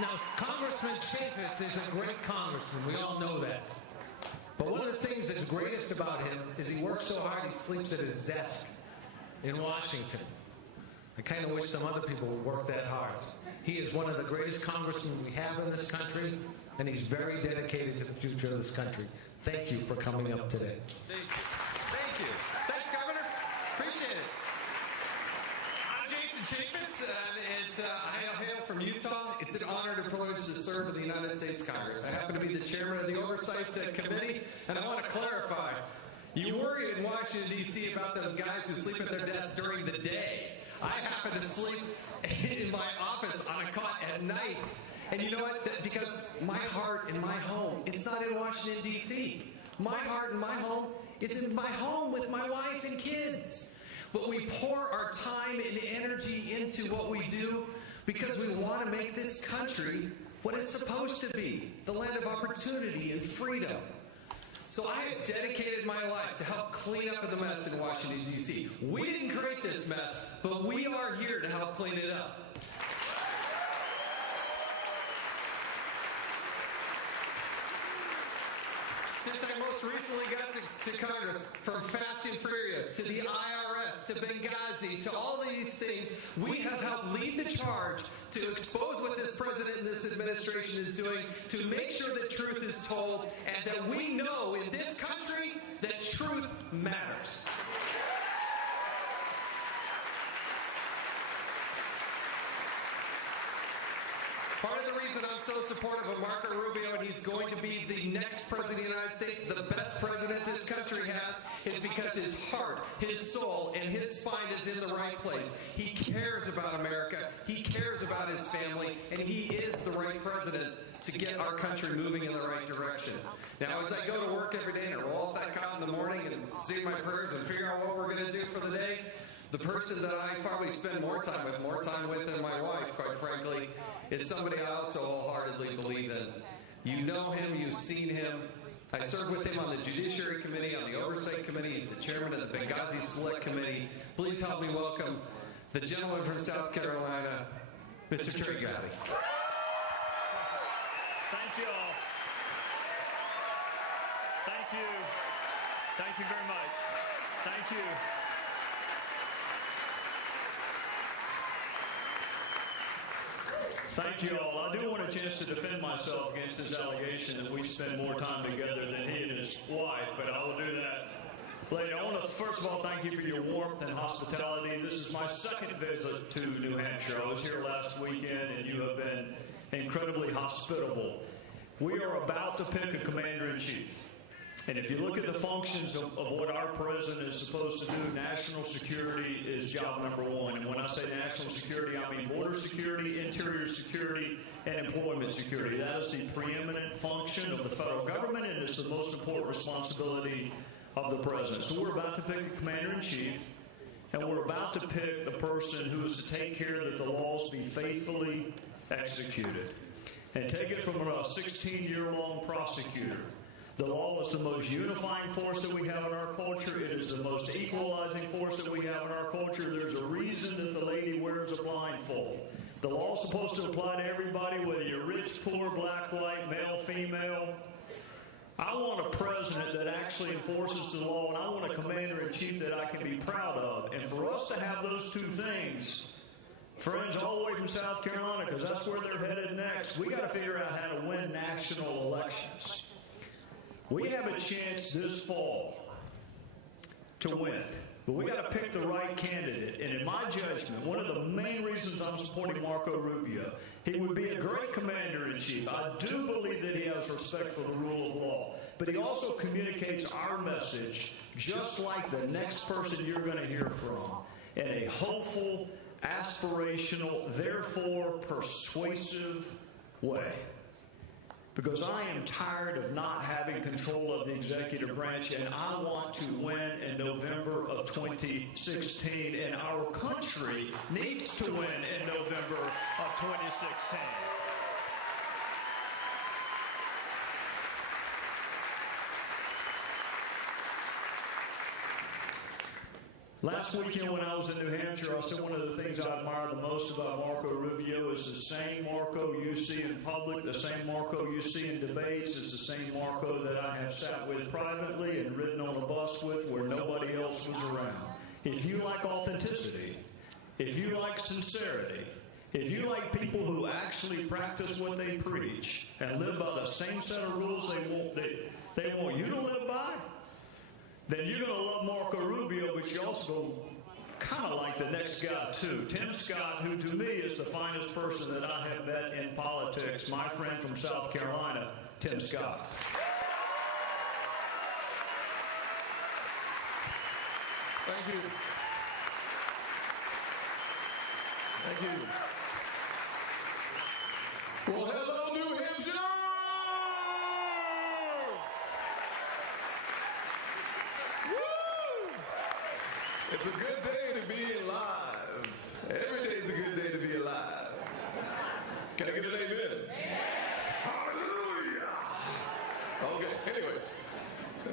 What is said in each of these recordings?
Now, Congressman Chaffetz is a great congressman. We all know that. But one of the things that's greatest about him is he works so hard he sleeps at his desk in Washington. I kind of wish some other people would work that hard. He is one of the greatest congressmen we have in this country, and he's very dedicated to the future of this country. Thank you for coming up today. Thank you. Thank you. Thanks, Governor. Appreciate it. I'm Jason Chaffetz, and I hail from Utah. It's an honor and a privilege to serve in the United States Congress. I happen to be the chairman of the Oversight Committee, and I want to clarify. You worry in Washington, D.C. about those guys who sleep at their desk during the day. I happen to sleep in my office on a cot at night. And you know what? Because my heart and my home, it's not in Washington, D.C. My heart and my home is in my home with my wife and kids. But we pour our time and energy into what we do because we want to make this country what it's supposed to be, the land of opportunity and freedom. So I have dedicated my life to help clean up the mess in Washington, D.C. We didn't create this mess, but we are here to help clean it up. Since I most recently got to Congress, from Fast and Furious to the IRS to Benghazi to all these things, we have helped lead the charge to expose what this president and this administration is doing, to make sure that truth is told, and that we know in this country that truth matters. Part of the reason I'm so supportive of Marco Rubio, and he's going to be the next president of the United States, the best president this country has, is because his heart, his soul, and his spine is in the right place. He cares about America, he cares about his family, and he is the right president to get our country moving in the right direction. Now, as I go to work every day and I roll off that cot in the morning and say my prayers and figure out what we're going to do for the day, the person that I probably spend more time with than my wife, quite frankly, is somebody I also wholeheartedly believe in. You know him, you've seen him. I served with him on the Judiciary Committee, on the Oversight Committee. He's the chairman of the Benghazi Select Committee. Please help me welcome the gentleman from South Carolina, Mr. Trey Gowdy. Thank you all. Thank you. Thank you very much. Thank you. Thank you all. I do want a chance to defend myself against his allegation that we spend more time together than he and his wife, but I will do that later. I want to first of all thank you for your warmth and hospitality. This is my second visit to New Hampshire. I was here last weekend and you have been incredibly hospitable. We are about to pick a commander-in-chief. And if you look at the functions of what our president is supposed to do, national security is job number one. And when I say national security, I mean border security, interior security, and employment security. That is the preeminent function of the federal government, and it's the most important responsibility of the president. So we're about to pick a commander-in-chief, and we're about to pick the person who is to take care that the laws be faithfully executed. And take it from a 16-year-long prosecutor. The law is the most unifying force that we have in our culture. It is the most equalizing force that we have in our culture. There's a reason that the lady wears a blindfold. The law is supposed to apply to everybody, whether you're rich, poor, black, white, male, female. I want a president that actually enforces the law, and I want a commander-in-chief that I can be proud of. And for us to have those two things, friends all the way from South Carolina, because that's where they're headed next, we got to figure out how to win national elections. We have a chance this fall to win, but we got to pick the right candidate. And in my judgment, one of the main reasons I'm supporting Marco Rubio, he would be a great commander-in-chief. I do believe that he has respect for the rule of law, but he also communicates our message just like the next person you're going to hear from, in a hopeful, aspirational, therefore persuasive way. Because I am tired of not having control of the executive branch, and I want to win in November of 2016, and our country needs to win in November of 2016. Last weekend when I was in New Hampshire, I said one of the things I admire the most about Marco Rubio is the same Marco you see in public, the same Marco you see in debates, is the same Marco that I have sat with privately and ridden on a bus with where nobody else was around. If you like authenticity, if you like sincerity, if you like people who actually practice what they preach and live by the same set of rules they want you to live by, then you're going to love Marco Rubio, but you also kind of like the next guy, too. Tim Scott, who to me is the finest person that I have met in politics, my friend from South Carolina, Tim Scott. Thank you. Thank you. Well, hello, New Hampshire! Woo! It's a good day to be alive. Every day is a good day to be alive. Can I get an amen? Hallelujah! Okay, anyways.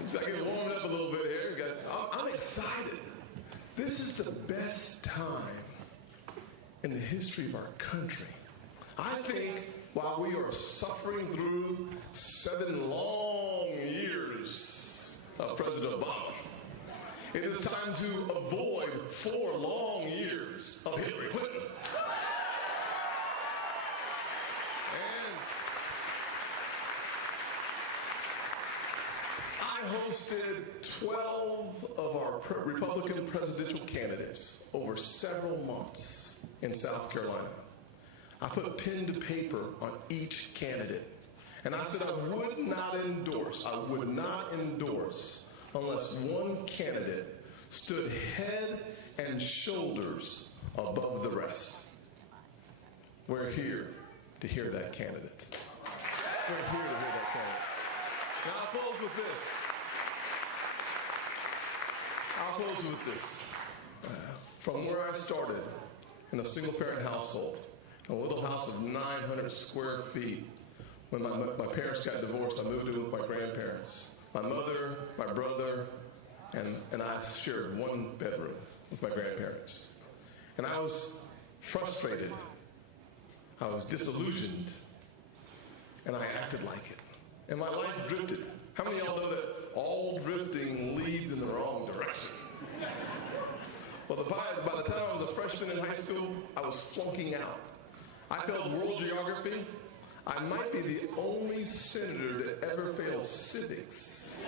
So I get warmed up a little bit here. I'm excited. This is the best time in the history of our country. I think while we are suffering through 7 long years of President Obama, it is time to avoid 4 long years of Hillary Clinton. I hosted 12 of our Republican presidential candidates over several months in South Carolina. I put pen to paper on each candidate. And I said I would not endorse unless one candidate stood head and shoulders above the rest. We're here to hear that candidate. We're here to hear that candidate. Now I'll close with this. From where I started, in a single-parent household, a little house of 900 square feet. When my parents got divorced, I moved in with my grandparents. My mother, my brother, and I shared one bedroom with my grandparents. And I was frustrated. I was disillusioned. And I acted like it. And my life drifted. How many of y'all know that all drifting leads in the wrong direction? Well, by the time I was a freshman in high school, I was flunking out. I failed world geography. I might be the only senator that ever failed civics,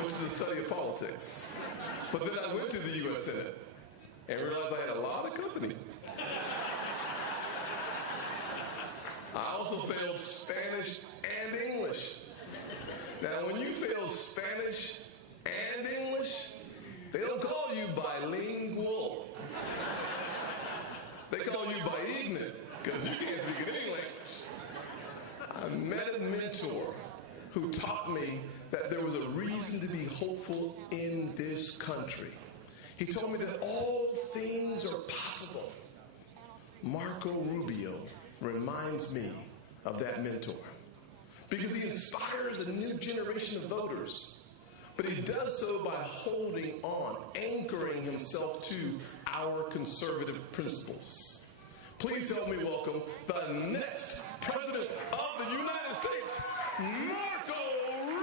which is the study of politics. But then I went to the U.S. Senate and realized I had a lot of company. I also failed Spanish and English. Now, when you fail Spanish and English, they don't call you bilingual. They call you biignorant, because you can't speak any language. I met a mentor who taught me that there was a reason to be hopeful in this country. He told me that all things are possible. Marco Rubio reminds me of that mentor because he inspires a new generation of voters. But he does so by holding on, anchoring himself to our conservative principles. Please help me welcome the next President of the United States, Marco Rubio.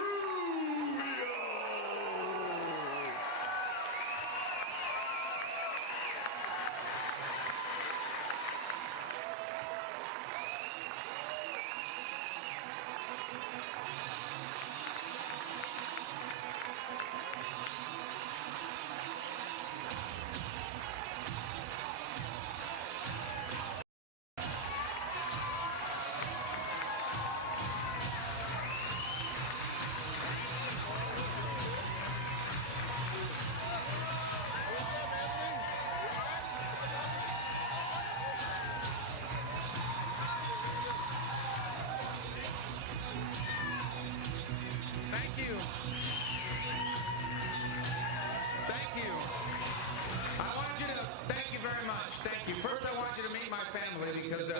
Because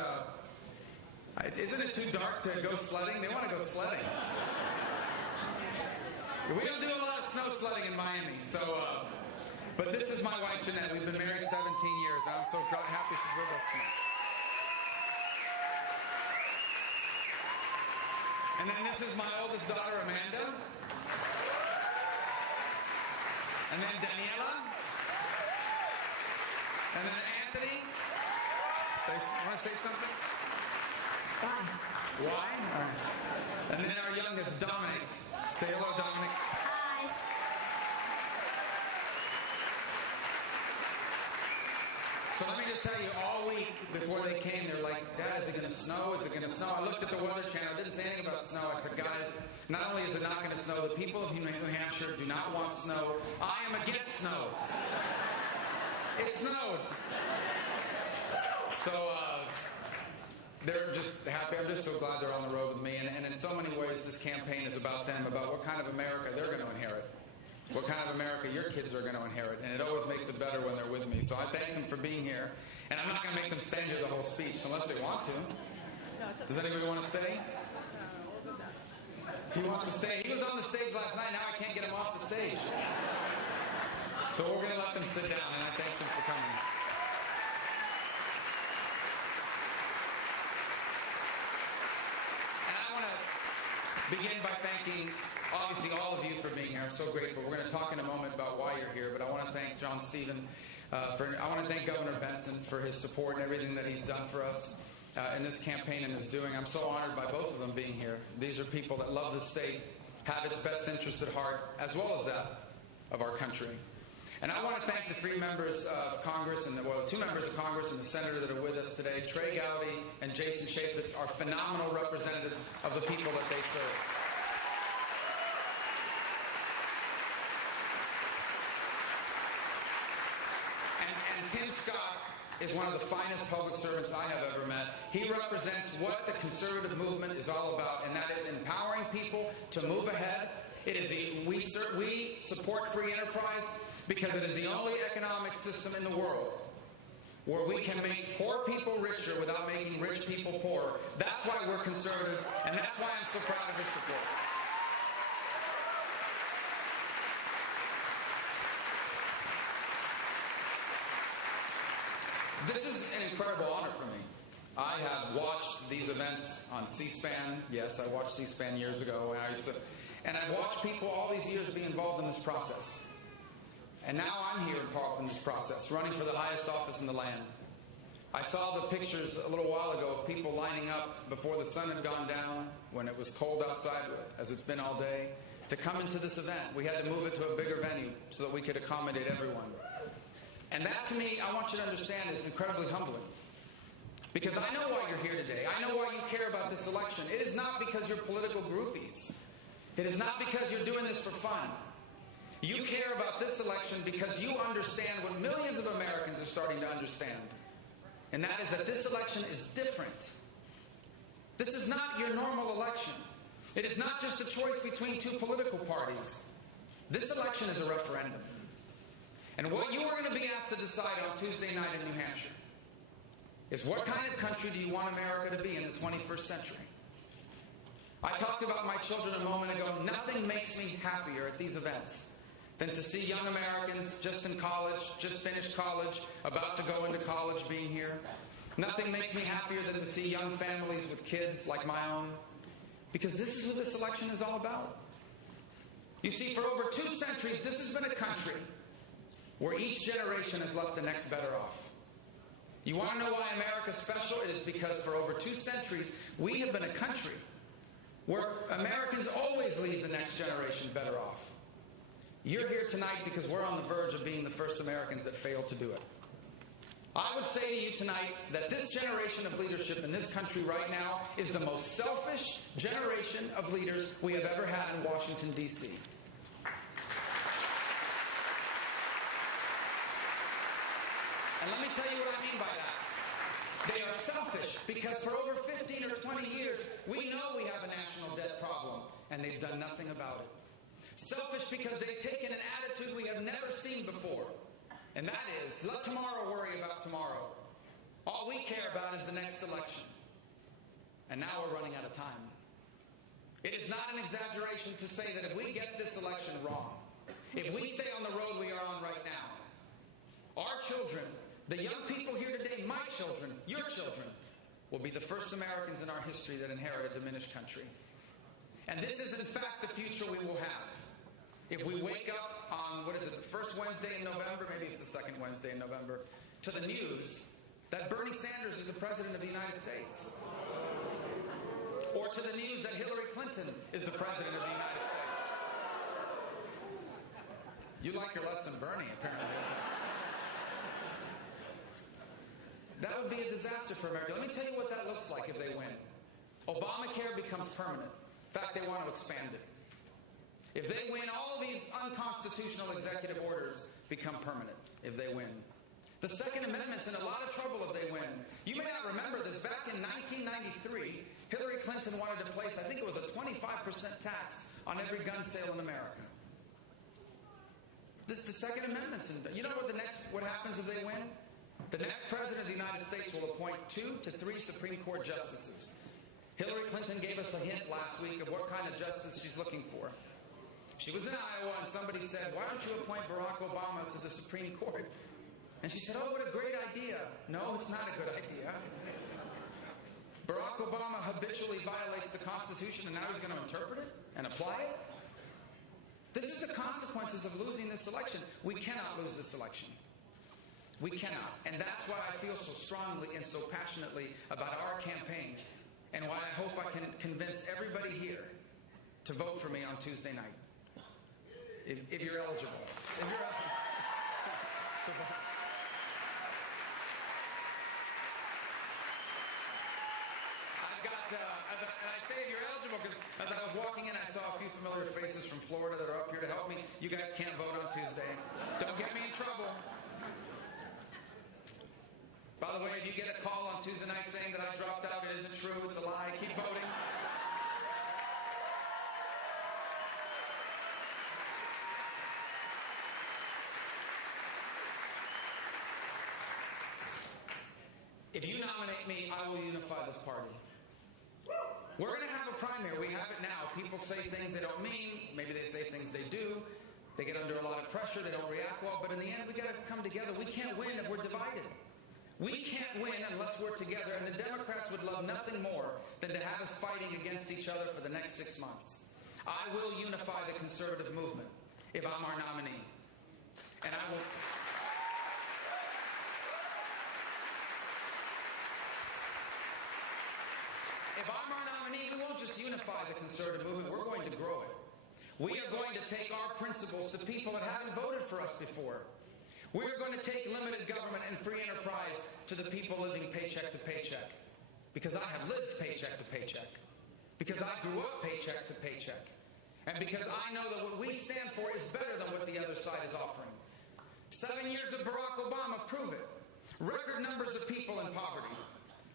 isn't it too dark to go sledding? They want to go sledding. We don't do a lot of snow sledding in Miami, so But this is my wife, Jeanette. We've been married 17 years, and I'm so happy she's with us tonight. And then this is my oldest daughter, Amanda. And then Daniella. And then Anthony. Want to say something? Why? Why? All right. And then our youngest, Dominick. Say hello, Dominick. Hi. So let me just tell you, all week before they came, they're like, Dad, is it going to snow? Is it going to snow? I looked at the Weather Channel. I didn't say anything about snow. I said, guys, not only is it not going to snow, the people of New Hampshire do not want snow. I am against snow. It snowed. So they're just happy. I'm just so glad they're on the road with me. And in so many ways, this campaign is about them, about what kind of America they're going to inherit. What kind of America your kids are going to inherit. And it always makes it better when they're with me. So I thank them for being here. And I'm not going to make them stand here the whole speech unless they want to. Does anybody want to stay? He wants to stay. He was on the stage last night. Now I can't get him off the stage. So we're going to let them sit down. And I thank them for coming. Begin by thanking, obviously, all of you for being here. I'm so grateful. We're going to talk in a moment about why you're here, but I want to thank John Stephen. I want to thank Governor Benson for his support and everything that he's done for us in this campaign and is doing. I'm so honored by both of them being here. These are people that love the state, have its best interest at heart, as well as that of our country. And I want to thank the three members of Congress, and two members of Congress and the senator that are with us today. Trey, Gowdy, and Jason Chaffetz are phenomenal representatives of the people that they serve. And Tim Scott is one of the finest public servants I have ever met. He represents what the conservative movement is all about, and that is empowering people to move ahead. It is we support free enterprise because it is the only economic system in the world where we can make poor people richer without making rich people poorer. That's why we're conservatives, and that's why I'm so proud of his support. This is an incredible honor for me. I have watched these events on C-SPAN. Yes, I watched C-SPAN years ago. And I've watched people all these years be involved in this process. And now I'm here involved in this process, running for the highest office in the land. I saw the pictures a little while ago of people lining up before the sun had gone down, when it was cold outside, as it's been all day, to come into this event. We had to move it to a bigger venue so that we could accommodate everyone. And that, to me, I want you to understand, is incredibly humbling. Because I know why you're here today. I know why you care about this election. It is not because you're political groupies. It is not because you're doing this for fun. You care about this election because you understand what millions of Americans are starting to understand. And that is that this election is different. This is not your normal election. It is not just a choice between two political parties. This election is a referendum. And what you are going to be asked to decide on Tuesday night in New Hampshire is what kind of country do you want America to be in the 21st century? I talked about my children a moment ago. Nothing makes me happier at these events than to see young Americans just in college, just finished college, about to go into college, being here. Nothing makes me happier than to see young families with kids like my own, because this is what this election is all about. You see, for over 2 centuries, this has been a country where each generation has left the next better off. You want to know why America's special? It is because for over 2 centuries, we have been a country where Americans always leave the next generation better off. You're here tonight because we're on the verge of being the first Americans that failed to do it. I would say to you tonight that this generation of leadership in this country right now is the most selfish generation of leaders we have ever had in Washington, D.C. And let me tell you what I mean by that. They are selfish because for over 15 or 20 years, we know we have a national debt problem, and they've done nothing about it. Selfish because they've taken an attitude we have never seen before, and that is, let tomorrow worry about tomorrow. All we care about is the next election. And now we're running out of time. It is not an exaggeration to say that if we get this election wrong, if we stay on the road we are on right now, Our children, the young people here today, my children, your children, will be the first Americans in our history that inherit a diminished country. And this is, in fact, the future we will have. If we wake up on, the first Wednesday in November, maybe it's the second Wednesday in November, to the news that Bernie Sanders is the President of the United States. Or to the news that Hillary Clinton is the President of the United States. You like her less than Bernie, apparently. That would be a disaster for America. Let me tell you what that looks like if they win. Obamacare becomes permanent. In fact, they want to expand it. If they win, all of these unconstitutional executive orders become permanent if they win. The Second Amendment's in a lot of trouble if they win. You may not remember this. Back in 1993, Hillary Clinton wanted to place, I think it was a 25% tax on every gun sale in America. The Second Amendment's in. You know what happens if they win? The next president of the United States will appoint 2 to 3 Supreme Court justices. Hillary Clinton gave us a hint last week of what kind of justice she's looking for. She was in Iowa and somebody said, "Why don't you appoint Barack Obama to the Supreme Court?" And she said, "Oh, what a great idea." No, it's not a good idea. Barack Obama habitually violates the Constitution and now he's going to interpret it and apply it? This is the consequences of losing this election. We cannot lose this election. We cannot. And that's why I feel so strongly and so passionately about our campaign and why I hope I can convince everybody here to vote for me on Tuesday night. If you're eligible. If you're eligible. I've got, and I say if you're eligible because as I was walking in, I saw a few familiar faces from Florida that are up here to help me. You guys can't vote on Tuesday. Don't get me in trouble. By the way, if you get a call on Tuesday night saying that I dropped out, it isn't true. It's a lie. Keep voting. If you nominate me, I will unify this party. We're going to have a primary. We have it now. People say things they don't mean. Maybe they say things they do. They get under a lot of pressure. They don't react well. But in the end, we got to come together. We can't win if we're divided. We can't win unless we're together. And the Democrats would love nothing more than to have us fighting against each other for the next 6 months. I will unify the conservative movement if I'm our nominee. And I will... If I'm our nominee, we won't just unify the conservative movement, we're going to grow it. We are going to take our principles to people that haven't voted for us before. We're going to take limited government and free enterprise to the people living paycheck to paycheck. Because I have lived paycheck to paycheck. Because I grew up paycheck to paycheck. And because I know that what we stand for is better than what the other side is offering. 7 years of Barack Obama prove it. Record numbers of people in poverty.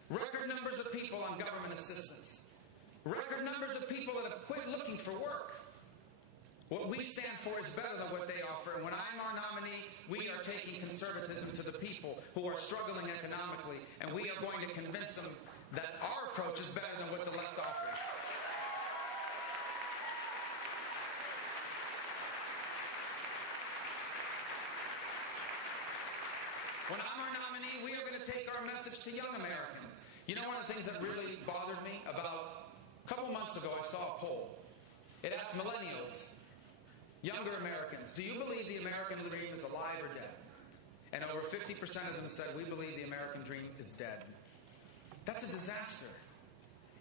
Record numbers of people on government assistance. Record numbers of people that have quit looking for work. What we stand for is better than what they offer. And when I'm our nominee, we are taking conservatism to the people who are struggling economically. And we are going to convince them that our approach is better than what the left offers. When I'm our nominee, we are going to take our message to young Americans. You know, one of the things that really bothered me about a couple months ago, I saw a poll. It asked millennials, younger Americans, do you believe the American dream is alive or dead? And over 50% of them said, we believe the American dream is dead. That's a disaster.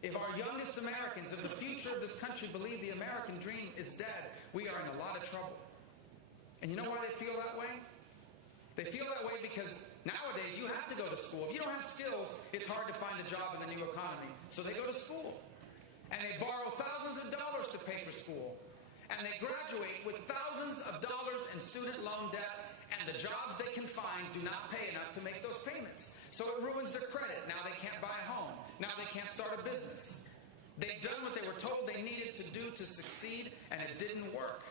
If our youngest Americans, if the future of this country believe the American dream is dead, we are in a lot of trouble. And you know why they feel that way? They feel that way because nowadays you have to go to school. If you don't have skills, it's hard to find a job in the new economy. So they go to school. And they borrow thousands of dollars to pay for school. And they graduate with thousands of dollars in student loan debt. And the jobs they can find do not pay enough to make those payments. So it ruins their credit. Now they can't buy a home. Now they can't start a business. They've done what they were told they needed to do to succeed, and it didn't work.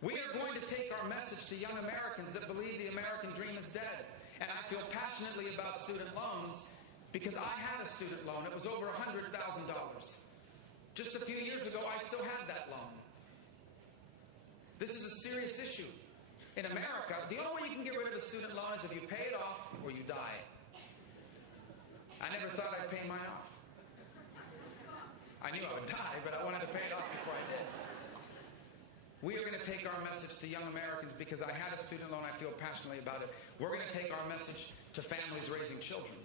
We are going to take our message to young Americans that believe the American dream is dead. And I feel passionately about student loans because I had a student loan. It was over $100,000. Just a few years ago, I still had that loan. This is a serious issue. In America, the only way you can get rid of a student loan is if you pay it off or you die. I never thought I'd pay mine off. I knew I would die, but I wanted to pay it off before I did. We are going to take our message to young Americans because I had a student loan. I feel passionately about it. We're going to take our message to families raising children.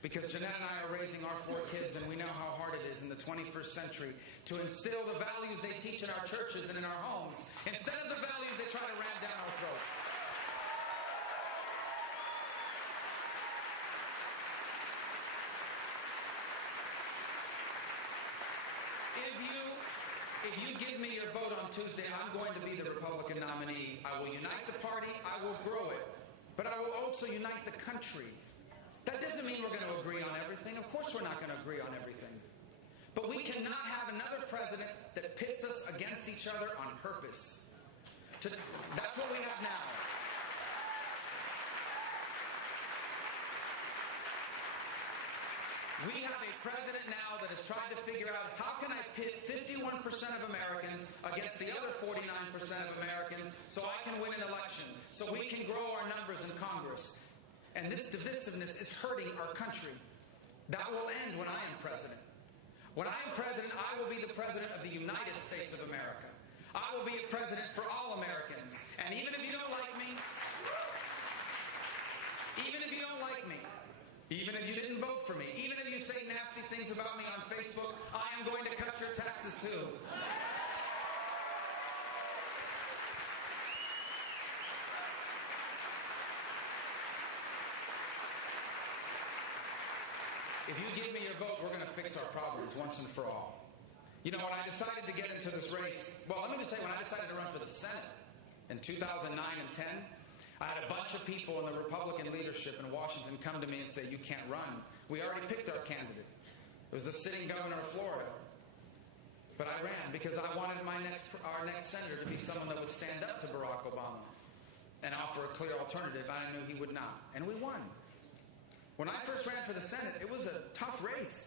Because Jeanette and I are raising our 4 kids, and we know how hard it is in the 21st century to instill the values they teach in our churches and in our homes, instead of the values they try to ram down our throat. If you give me your vote on Tuesday, I'm going to be the Republican nominee. I will unite the party, I will grow it, but I will also unite the country. That doesn't mean we're going to agree on everything. Of course we're not going to agree on everything. But we cannot have another president that pits us against each other on purpose. That's what we have now. We have a president now that has tried to figure out how can I pit 51% of Americans against the other 49% of Americans so I can win an election, so we can grow our numbers in Congress. And this divisiveness is hurting our country. That will end when I am president. When I am president, I will be the president of the United States of America. I will be a president for all Americans. And even if you don't like me, even if you don't like me, even if you didn't vote for me, even if you say nasty things about me on Facebook, I am going to cut your taxes too. If you give me your vote, we're going to fix our problems once and for all. You know, when I decided to get into this race, well, let me just say, when I decided to run for the Senate in 2009 and 10, I had a bunch of people in the Republican leadership in Washington come to me and say, you can't run. We already picked our candidate. It was the sitting governor of Florida. But I ran because I wanted our next senator to be someone that would stand up to Barack Obama and offer a clear alternative. I knew he would not. And we won. When I first ran for the Senate, it was a tough race.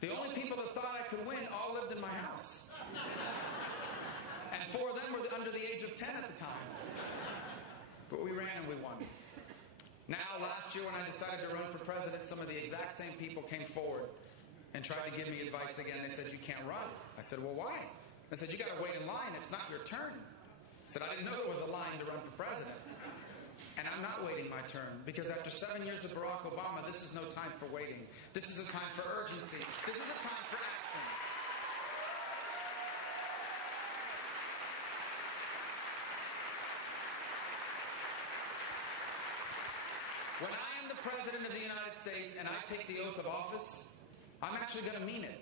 The only people that thought I could win all lived in my house. And 4 of them were under the age of 10 at the time. But we ran and we won. Now, last year when I decided to run for president, some of the exact same people came forward and tried to give me advice again. They said, you can't run. I said, well, why? I said, you got to wait in line. It's not your turn. I said, I didn't know there was a line to run for president. And I'm not waiting my turn, because after 7 years of Barack Obama, this is no time for waiting. This is a time for urgency. This is a time for action. When I am the President of the United States and I take the oath of office, I'm actually going to mean it.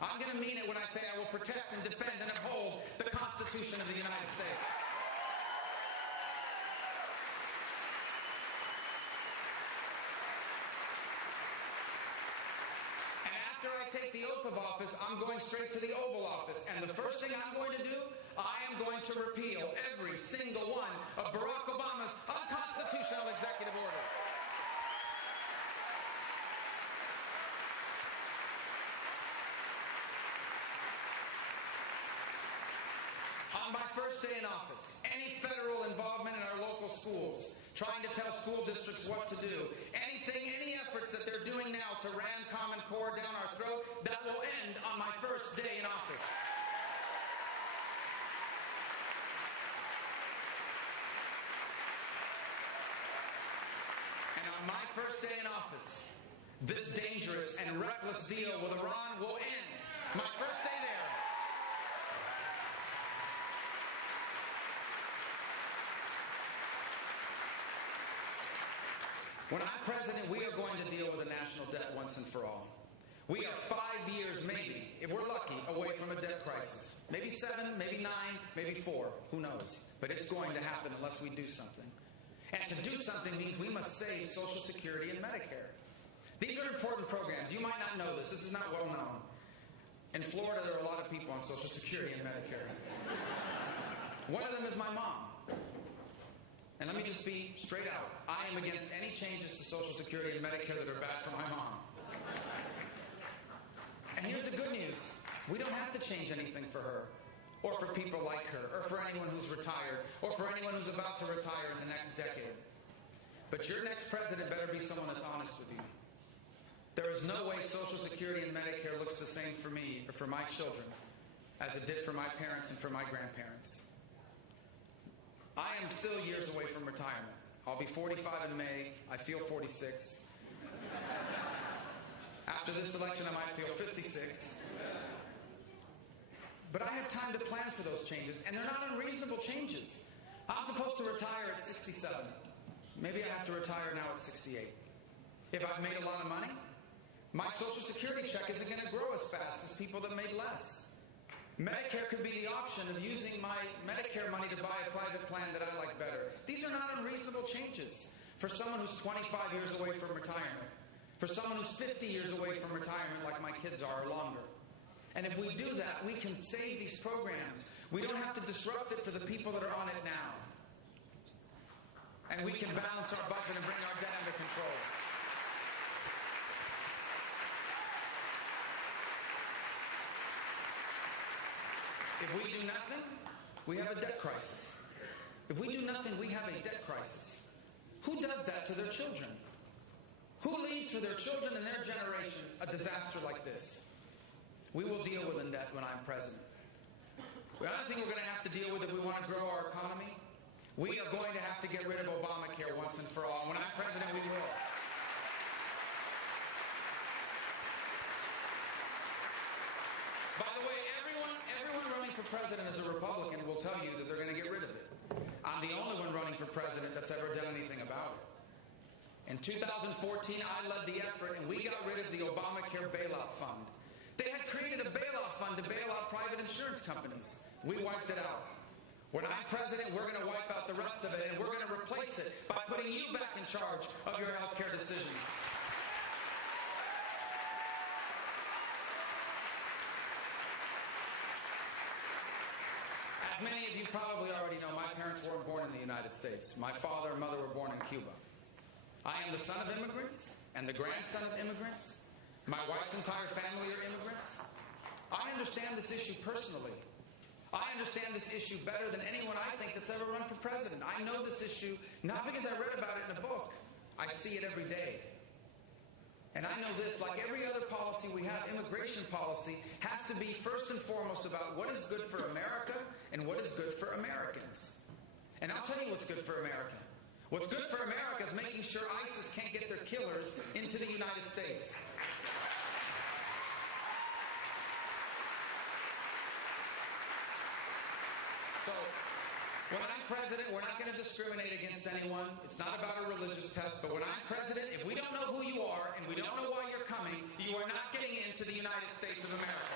I'm going to mean it when I say I will protect and defend and uphold the Constitution of the United States. I take the oath of office, I'm going straight to the Oval Office. And the first thing I'm going to do, I am going to repeal every single one of Barack Obama's unconstitutional executive orders. On my first day in office, any federal involvement in our local schools, trying to tell school districts what to do, any efforts that they're doing now to ram Common Core down our throat, that will end on my first day in office. And on my first day in office, this dangerous and reckless deal with Iran will end. My first day there. When I'm president, we are going to deal with the national debt once and for all. We are 5 years, maybe, if we're lucky, away from a debt crisis. Maybe 7, maybe 9, maybe 4. Who knows? But it's going to happen unless we do something. And to do something means we must save Social Security and Medicare. These are important programs. You might not know this. This is not well known. In Florida, there are a lot of people on Social Security and Medicare. One of them is my mom. And let me just be straight out. I am against any changes to Social Security and Medicare that are bad for my mom. And here's the good news. We don't have to change anything for her. or for people like her, or for anyone who's retired, or for anyone who's about to retire in the next decade. But your next president better be someone that's honest with you. There is no way Social Security and Medicare looks the same for me or for my children as it did for my parents and for my grandparents. I am still years away from retirement. I'll be 45 in May. I feel 46. After this election, I might feel 56. But I have time to plan for those changes, and they're not unreasonable changes. I'm supposed to retire at 67. Maybe I have to retire now at 68. If I've made a lot of money, my Social Security check isn't going to grow as fast as people that made less. Medicare could be the option of using my Medicare money to buy a private plan that I like better. These are not unreasonable changes for someone who's 25 years away from retirement, for someone who's 50 years away from retirement like my kids are or longer. And if we do that, we can save these programs. We don't have to disrupt it for the people that are on it now. And we can balance our budget and bring our debt under control. If we do nothing, we have a debt crisis. If we do nothing, we have a debt crisis. Who does that to their children? Who leaves for their children and their generation a disaster like this? We will deal with in debt when I'm president. The other thing we're going to have to deal with if we want to grow our economy, we are going to have to get rid of Obamacare once and for all. And when I'm president, we will. By the way, everyone running for president as a Republican will tell you that they're going to get rid of it. I'm the only one running for president that's ever done anything about it. In 2014, I led the effort, and we got rid of the Obamacare bailout fund. They had created a bailout fund to bail out private insurance companies. We wiped it out. When I'm president, we're going to wipe out the rest of it, and we're going to replace it by putting you back in charge of your health care decisions. As many of you probably already know, my parents weren't born in the United States. My father and mother were born in Cuba. I am the son of immigrants and the grandson of immigrants. My wife's entire family are immigrants. I understand this issue personally. I understand this issue better than anyone I think that's ever run for president. I know this issue not because I read about it in a book. I see it every day. And I know this, like every other policy we have, immigration policy has to be first and foremost about what is good for America and what is good for Americans. And I'll tell you what's good for America. What's good for America is making sure ISIS can't get their killers into the United States. So, when I'm president, we're not going to discriminate against anyone. It's not about a religious test. But when I'm president, if we don't know who you are and we don't know why you're coming, you are not getting into the United States of America.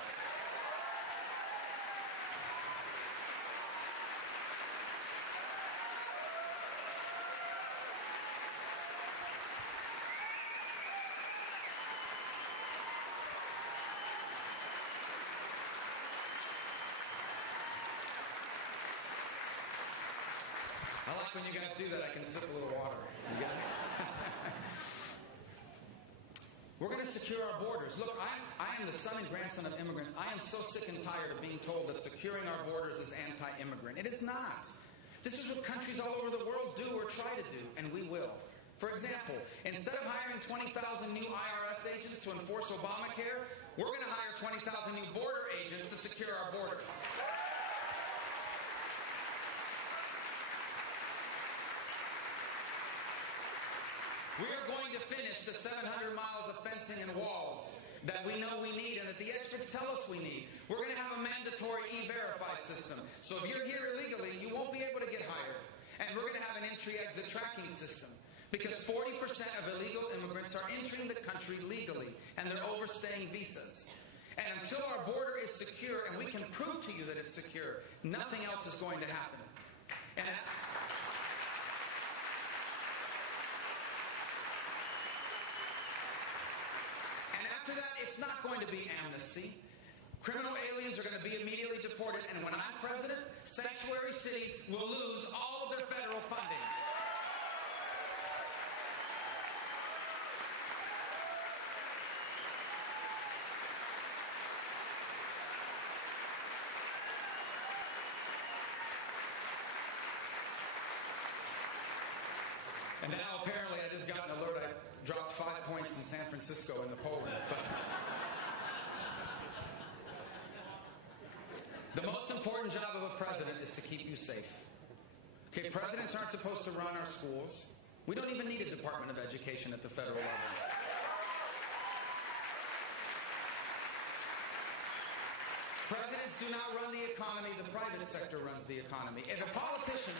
I like when you guys do that, I can sip a little water. You got it? We're going to secure our borders. Look, I am the son and grandson of immigrants. I am so sick and tired of being told that securing our borders is anti-immigrant. It is not. This is what countries all over the world do or try to do, and we will. For example, instead of hiring 20,000 new IRS agents to enforce Obamacare, we're going to hire 20,000 new border agents to secure our border. We are going to finish the 700 miles of fencing and walls that we know we need and that the experts tell us we need. We're going to have a mandatory E-Verify system. So if you're here illegally, you won't be able to get hired. And we're going to have an entry-exit tracking system because 40% of illegal immigrants are entering the country legally and they're overstaying visas. And until our border is secure and we can prove to you that it's secure, nothing else is going to happen. And after that, it's not going to be amnesty. Criminal aliens are going to be immediately deported, and when I'm president, sanctuary cities will lose all of their federal funding. And now apparently I just got an alert I dropped 5 points in San Francisco in the polling. But the most important job of a president is to keep you safe. Okay, presidents aren't supposed to run our schools. We don't even need a Department of Education at the federal level. Presidents do not run the economy. The private sector runs the economy. If a politician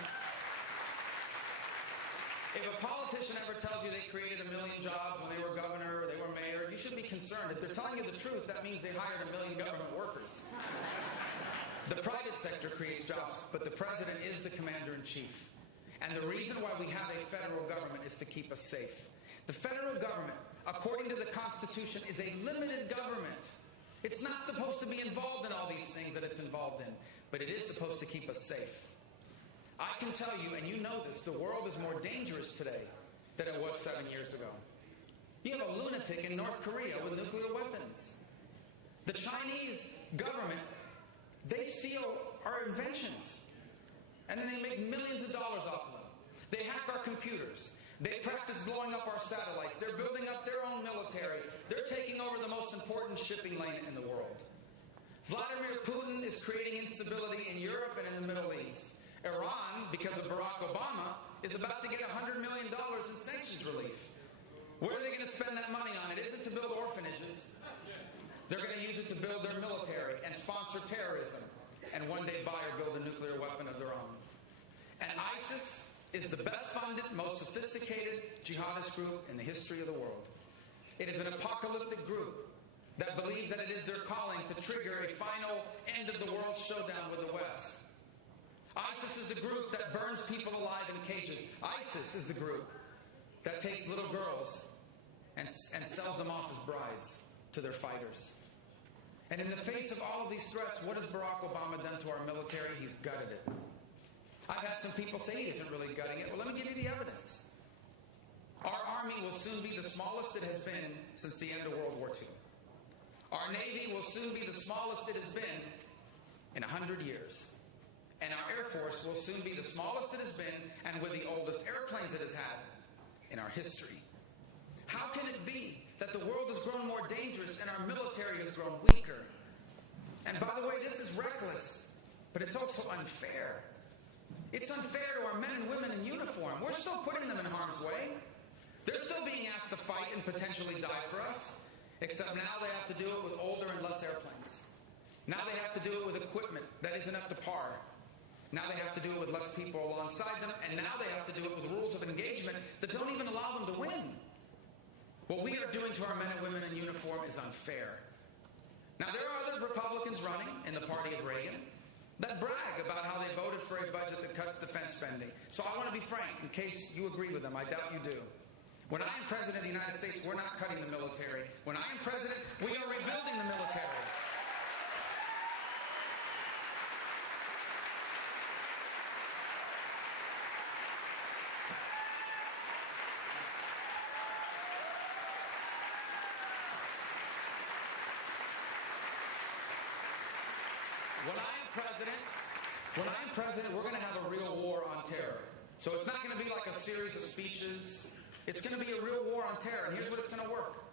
ever tells you they created 1 million jobs when they were governor or they were mayor, you should be concerned. If they're telling you the truth, that means they hired 1 million government workers. The private sector creates jobs, but the president is the commander-in-chief. And the reason why we have a federal government is to keep us safe. The federal government, according to the Constitution, is a limited government. It's not supposed to be involved in all these things that it's involved in, but it is supposed to keep us safe. I can tell you, and you know this, the world is more dangerous today than it was 7 years ago. You have a lunatic in North Korea with nuclear weapons. The Chinese government, they steal our inventions, and then they make millions of dollars off of them. They hack our computers. They practice blowing up our satellites. They're building up their own military. They're taking over the most important shipping lane in the world. Vladimir Putin is creating instability in Europe and in the Middle East. Iran, because of Barack Obama, is about to get $100 million in sanctions relief. Where are they going to spend that money on? It isn't to build orphanages. They're going to use it to build their military and sponsor terrorism, and one day buy or build a nuclear weapon of their own. And ISIS is the best funded, most sophisticated jihadist group in the history of the world. It is an apocalyptic group that believes that it is their calling to trigger a final end of the world showdown with the West. ISIS is the group that burns people alive in cages. ISIS is the group that takes little girls and sells them off as brides to their fighters. And in the face of all of these threats, what has Barack Obama done to our military? He's gutted it. I've had some people say he isn't really gutting it. Well, let me give you the evidence. Our Army will soon be the smallest it has been since the end of World War II. Our Navy will soon be the smallest it has been in 100 years. And our Air Force will soon be the smallest it has been and with the oldest airplanes it has had in our history. How can it be that the world has grown more dangerous and our military has grown weaker? And by the way, this is reckless, but it's also unfair. It's unfair to our men and women in uniform. We're still putting them in harm's way. They're still being asked to fight and potentially die for us, except now they have to do it with older and less airplanes. Now they have to do it with equipment that isn't up to par. Now they have to do it with less people alongside them, and now they have to do it with rules of engagement that don't even allow them to win. What we are doing to our men and women in uniform is unfair. Now there are other Republicans running in the party of Reagan that brag about how they voted for a budget that cuts defense spending. So I want to be frank, in case you agree with them. I doubt you do. When I am president of the United States, we're not cutting the military. When I am president, we are rebuilding the military. When I'm president, we're going to have a real war on terror. So it's not going to be like a series of speeches. It's going to be a real war on terror, and here's what it's going to work.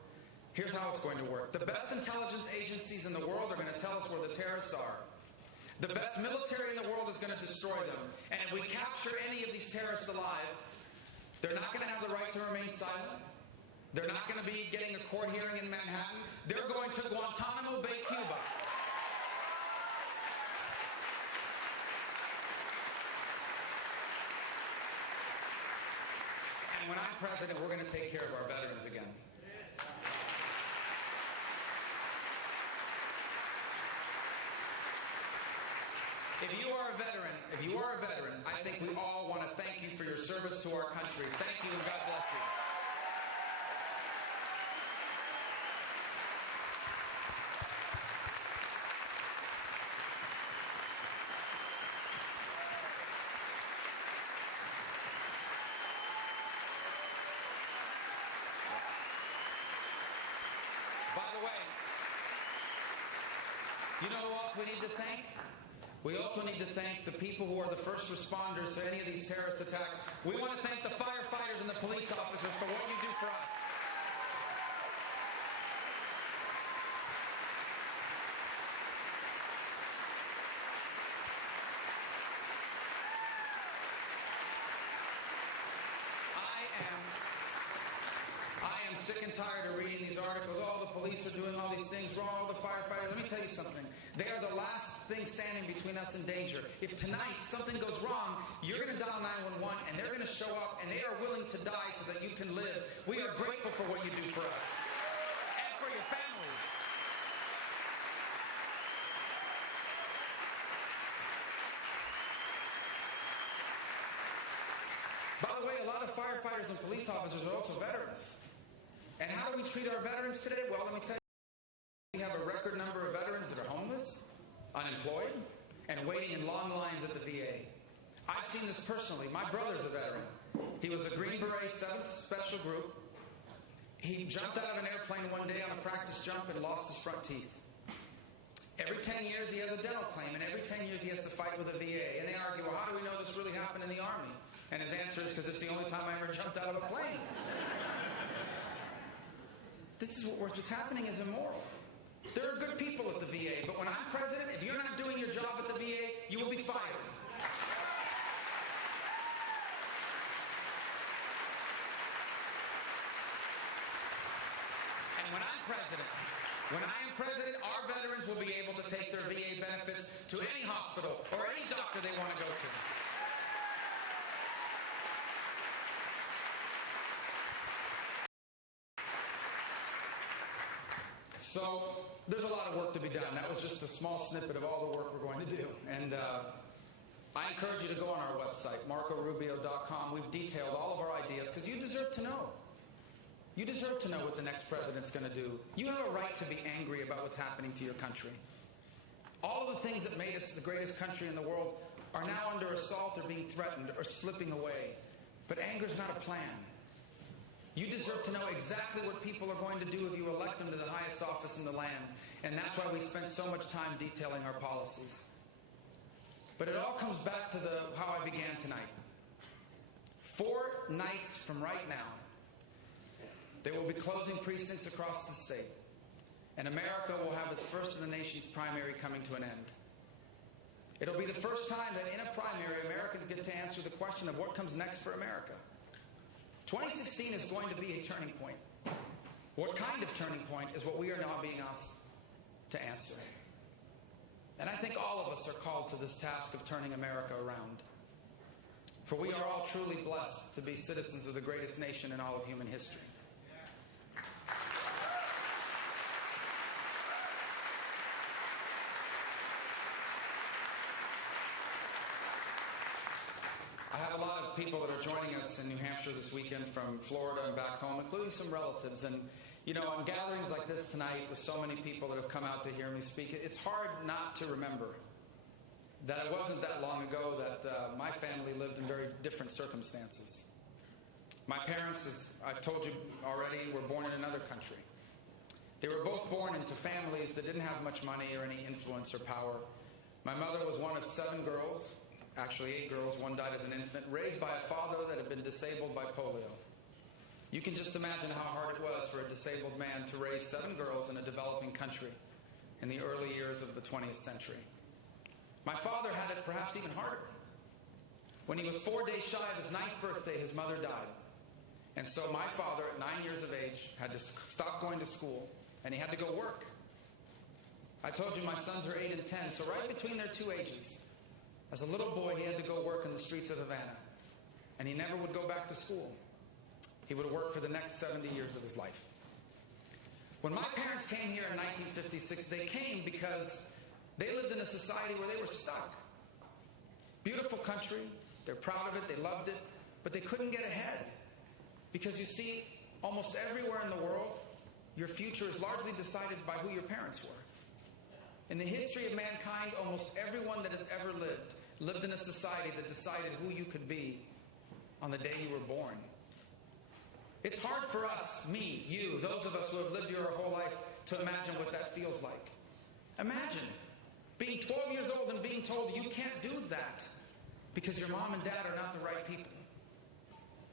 Here's how it's going to work. The best intelligence agencies in the world are going to tell us where the terrorists are. The best military in the world is going to destroy them. And if we capture any of these terrorists alive, they're not going to have the right to remain silent. They're not going to be getting a court hearing in Manhattan. They're going to Guantanamo Bay, Cuba. When I'm president, we're going to take care of our veterans again. If you are a veteran, I think we all want to thank you for your service to our country. Thank you and God bless you. By the way, you know who else we need to thank? We also need to thank the people who are the first responders to any of these terrorist attacks. We want to thank the firefighters and the police officers for what you do for us. I am sick and tired of reading these articles. Oh, the police are doing all these things wrong, the firefighters. Let me tell you something. They are the last thing standing between us and danger. If tonight something goes wrong, you're going to dial 911 and they're going to show up and they are willing to die so that you can live. We are grateful for what you do for us and for your families. By the way, a lot of firefighters and police officers are also veterans. And how do we treat our veterans today? Well, let me tell you, we have a record number of veterans that are homeless, unemployed, and waiting in long lines at the VA. I've seen this personally. My brother's a veteran. He was a Green Beret 7th Special Group. He jumped out of an airplane one day on a practice jump and lost his front teeth. Every 10 years he has a dental claim, and every 10 years he has to fight with the VA. And they argue, well, how do we know this really happened in the Army? And his answer is, because it's the only time I ever jumped out of a plane. This is what's happening is immoral. There are good people at the VA, but when I'm president, if you're not doing your job at the VA, you will be fired. And when I am president, our veterans will be able to take their VA benefits to any hospital or any doctor they want to go to. So there's a lot of work to be done. That was just a small snippet of all the work we're going to do. And I encourage you to go on our website, marcorubio.com. We've detailed all of our ideas because you deserve to know. You deserve to know what the next president's going to do. You have a right to be angry about what's happening to your country. All of the things that made us the greatest country in the world are now under assault or being threatened or slipping away. But anger's not a plan. You deserve to know exactly what people are going to do if you elect them to the highest office in the land. And that's why we spend so much time detailing our policies. But it all comes back to how I began tonight. 4 nights from right now, they will be closing precincts across the state. And America will have its first of the nation's primary coming to an end. It'll be the first time that in a primary, Americans get to answer the question of what comes next for America. 2016 is going to be a turning point. What kind of turning point is what we are now being asked to answer. And I think all of us are called to this task of turning America around. For we are all truly blessed to be citizens of the greatest nation in all of human history. I have a lot of people that are joining us in New Hampshire this weekend from Florida and back home, including some relatives. And, you know, on gatherings like this tonight with so many people that have come out to hear me speak, it's hard not to remember that it wasn't that long ago that my family lived in very different circumstances. My parents, as I've told you already, were born in another country. They were both born into families that didn't have much money or any influence or power. My mother was one of 7 girls. Actually 8 girls, one died as an infant, raised by a father that had been disabled by polio. You can just imagine how hard it was for a disabled man to raise 7 girls in a developing country in the early years of the 20th century. My father had it perhaps even harder. When he was 4 days shy of his 9th birthday, his mother died. And so my father, at 9 years of age, had to stop going to school, and he had to go work. I told you my sons are 8 and 10, so right between their 2 ages, as a little boy, he had to go work in the streets of Havana, and he never would go back to school. He would work for the next 70 years of his life. When my parents came here in 1956, they came because they lived in a society where they were stuck. Beautiful country, they're proud of it, they loved it, but they couldn't get ahead. Because you see, almost everywhere in the world, your future is largely decided by who your parents were. In the history of mankind, almost everyone that has ever lived in a society that decided who you could be on the day you were born. It's hard for us, me, you, those of us who have lived here our whole life, to imagine what that feels like. Imagine Being 12 years old and being told you can't do that because your mom and dad are not the right people.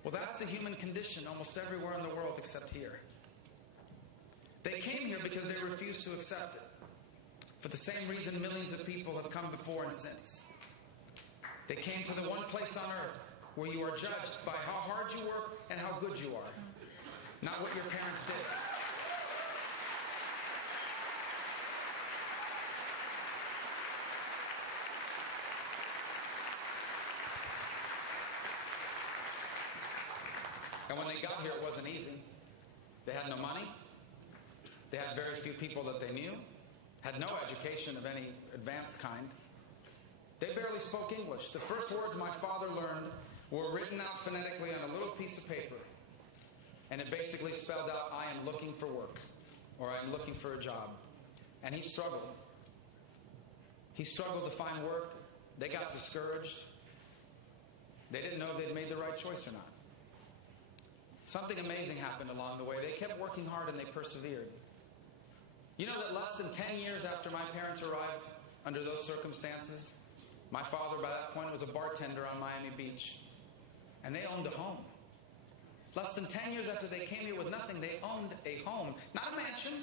Well, that's the human condition almost everywhere in the world except here. They came here because they refused to accept it. For the same reason millions of people have come before and since. They came to the one place on earth where you are judged by how hard you work and how good you are, not what your parents did. And when they got here, it wasn't easy. They had no money. They had very few people that they knew, had no education of any advanced kind. They barely spoke English. The first words my father learned were written out phonetically on a little piece of paper. And it basically spelled out, I am looking for work, or I am looking for a job. And he struggled. He struggled to find work. They got discouraged. They didn't know if they'd made the right choice or not. Something amazing happened along the way. They kept working hard and they persevered. You know that less than 10 years after my parents arrived under those circumstances, my father by that point was a bartender on Miami Beach. And they owned a home. Less than 10 years after they came here with nothing, they owned a home. Not a mansion,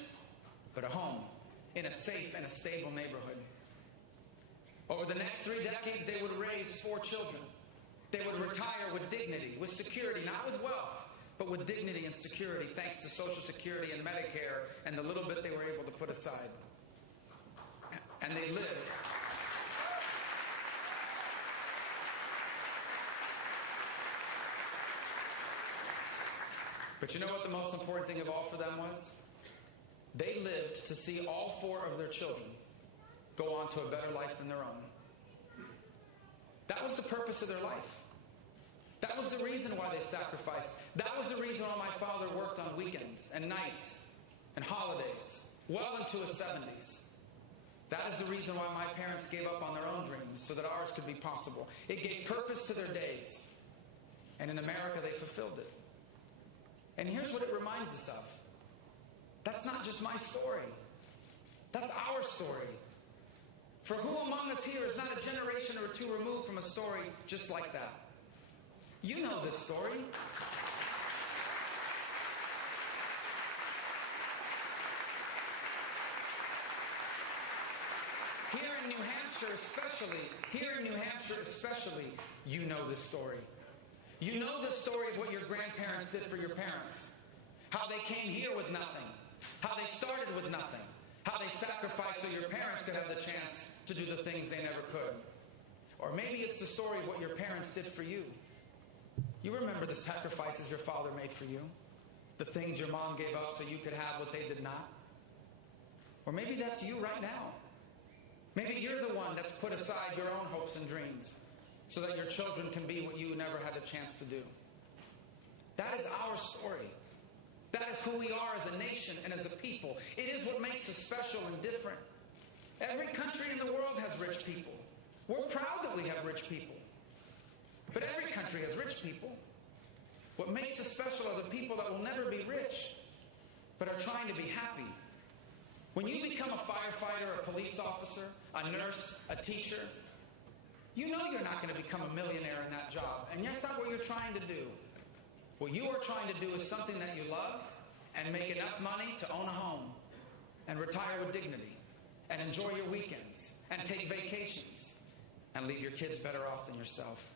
but a home in a safe and a stable neighborhood. Over the next 3 decades, they would raise 4 children. They would retire with dignity, with security, not with wealth, but with dignity and security, thanks to Social Security and Medicare and the little bit they were able to put aside. And they lived. But you know what the most important thing of all for them was? They lived to see all 4 of their children go on to a better life than their own. That was the purpose of their life. That was the reason why they sacrificed. That was the reason why my father worked on weekends and nights and holidays, well into his 70s. That is the reason why my parents gave up on their own dreams so that ours could be possible. It gave purpose to their days. And in America, they fulfilled it. And here's what it reminds us of. That's not just my story. That's our story. For who among us here is not a generation or 2 removed from a story just like that? You know this story. Here in New Hampshire especially, you know this story. You know the story of what your grandparents did for your parents. How they came here with nothing. How they started with nothing. How they sacrificed so your parents could have the chance to do the things they never could. Or maybe it's the story of what your parents did for you. You remember the sacrifices your father made for you. The things your mom gave up so you could have what they did not. Or maybe that's you right now. Maybe you're the one that's put aside your own hopes and dreams so that your children can be what you never had a chance to do. That is our story. That is who we are as a nation and as a people. It is what makes us special and different. Every country in the world has rich people. We're proud that we have rich people. But every country has rich people. What makes us special are the people that will never be rich, but are trying to be happy. When you become a firefighter, a police officer, a nurse, a teacher, you know you're not going to become a millionaire in that job. And that's not what you're trying to do. What you are trying to do is something that you love and make enough money to own a home and retire with dignity and enjoy your weekends and take vacations and leave your kids better off than yourself.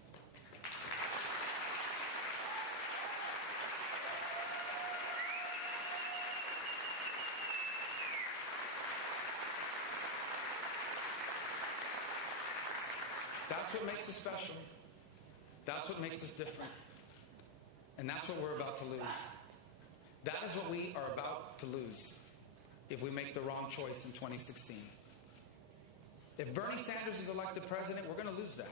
That's what makes us special. That's what makes us different. And that's what we're about to lose. That is what we are about to lose if we make the wrong choice in 2016. If Bernie Sanders is elected president, we're going to lose that.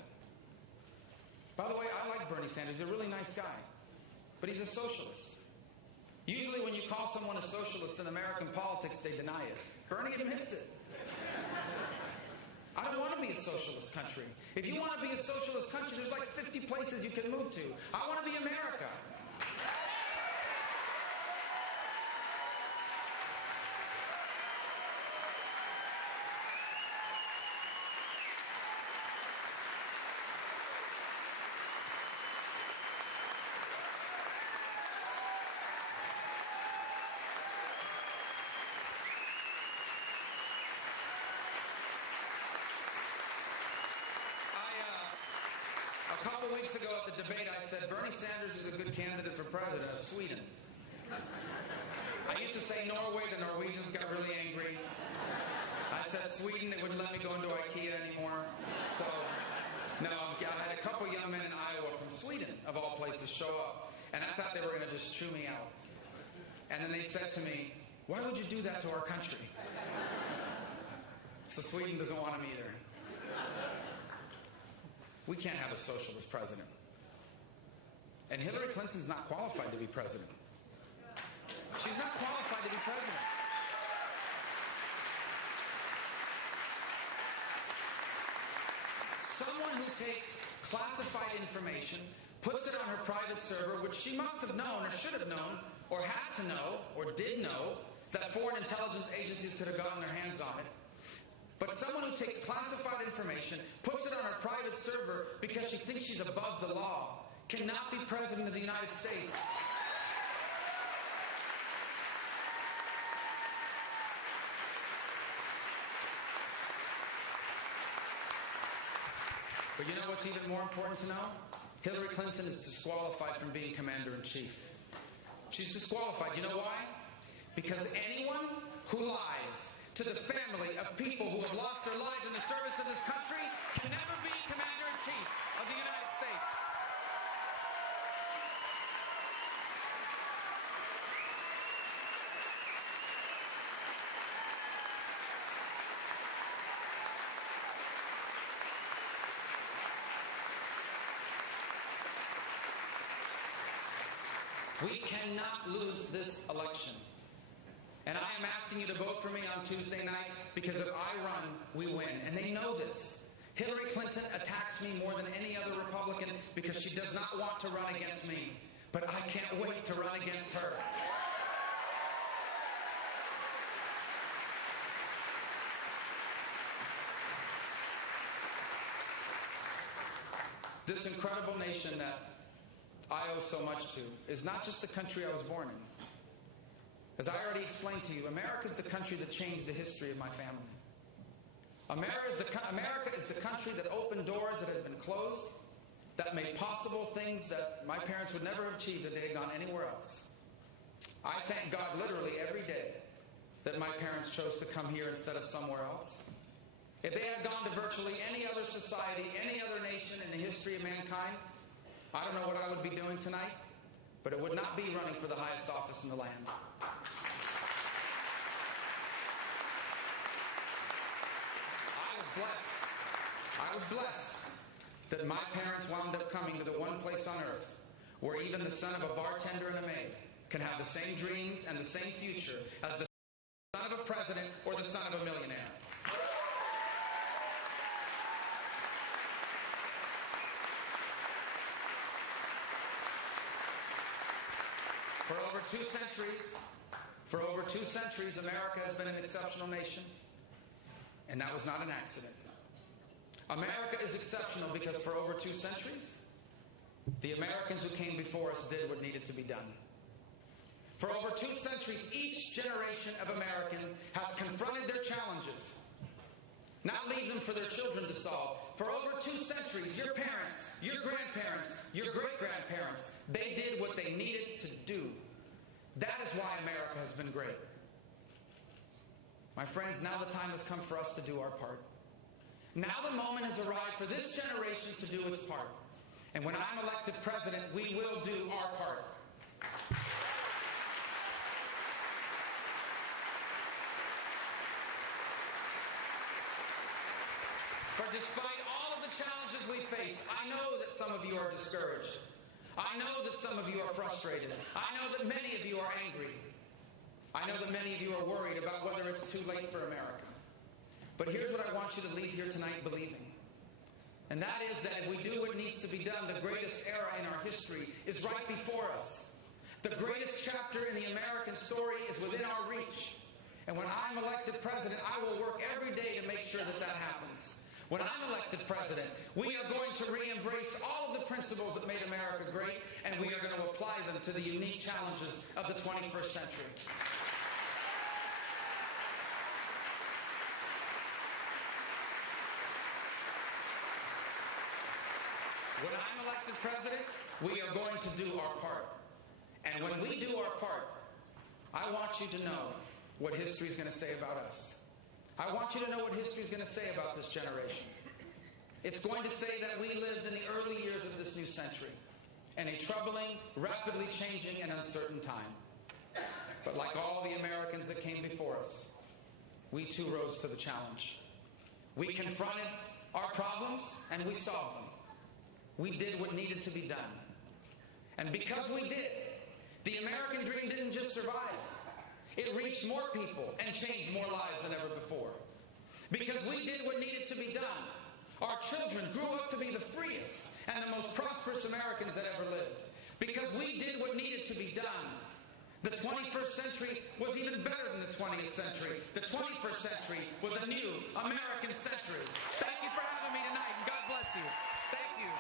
By the way, I like Bernie Sanders. He's a really nice guy. But he's a socialist. Usually when you call someone a socialist in American politics, they deny it. Bernie admits it. I don't want to be a socialist country. If you want to be a socialist country, there's like 50 places you can move to. I want to be America. couple weeks ago at the debate, I said, Bernie Sanders is a good candidate for president of Sweden. I used to say Norway. The Norwegians got really angry. I said Sweden. They wouldn't let me go into IKEA anymore. So, no, I had a couple young men in Iowa from Sweden, of all places, show up. And I thought they were going to just chew me out. And then they said to me, why would you do that to our country? So Sweden doesn't want him either. We can't have a socialist president. And Hillary Clinton's not qualified to be president. She's not qualified to be president. Someone who takes classified information, puts it on her private server, which she must have known or should have known or had to know or did know that foreign intelligence agencies could have gotten their hands on it. But someone who takes classified information, puts it on her private server because she thinks she's above the law, cannot be president of the United States. But you know what's even more important to know? Hillary Clinton is disqualified from being commander-in-chief. She's disqualified. You know why? Because anyone who lies to the family of people who have lost their lives in the service of this country can never be commander-in-chief of the United States. We cannot lose this election. And I am asking you to vote for me on Tuesday night because if I run, we win. And they know this. Hillary Clinton attacks me more than any other Republican because she does not want to run against me. But I can't wait to run against her. This incredible nation that I owe so much to is not just the country I was born in. As I already explained to you, America is the country that changed the history of my family. America is the country that opened doors that had been closed, that made possible things that my parents would never have achieved if they had gone anywhere else. I thank God literally every day that my parents chose to come here instead of somewhere else. If they had gone to virtually any other society, any other nation in the history of mankind, I don't know what I would be doing tonight, but it would not be running for the highest office in the land. I was blessed that my parents wound up coming to the one place on earth where even the son of a bartender and a maid can have the same dreams and the same future as the son of a president or the son of a millionaire. For over two centuries, America has been an exceptional nation, and that was not an accident. America is exceptional because for over 2 centuries, the Americans who came before us did what needed to be done. For over 2 centuries, each generation of American has confronted their challenges, not leave them for their children to solve. For over 2 centuries, your parents, your grandparents, your great-grandparents, they did what they needed to do. That is why America has been great. My friends, now the time has come for us to do our part. Now the moment has arrived for this generation to do its part. And when I'm elected president, we will do our part. For despite all of the challenges we face, I know that some of you are discouraged. I know that some of you are frustrated. I know that many of you are angry. I know that many of you are worried about whether it's too late for America. But here's what I want you to leave here tonight believing. And that is that if we do what needs to be done, the greatest era in our history is right before us. The greatest chapter in the American story is within our reach. And when I'm elected president, I will work every day to make sure that that happens. When I'm elected president, we are going to re-embrace all of the principles that made America great, and we are going to apply them to the unique challenges of the 21st century. When I'm elected president, we are going to do our part. And when we do our part, I want you to know what history is going to say about us. I want you to know what history is going to say about this generation. It's going to say that we lived in the early years of this new century, in a troubling, rapidly changing, and uncertain time. But like all the Americans that came before us, we too rose to the challenge. We confronted our problems and we solved them. We did what needed to be done. And because we did, the American dream didn't just survive. It reached more people and changed more lives than ever before. Because we did what needed to be done, our children grew up to be the freest and the most prosperous Americans that ever lived. Because we did what needed to be done, the 21st century was even better than the 20th century. The 21st century was a new American century. Thank you for having me tonight, and God bless you. Thank you.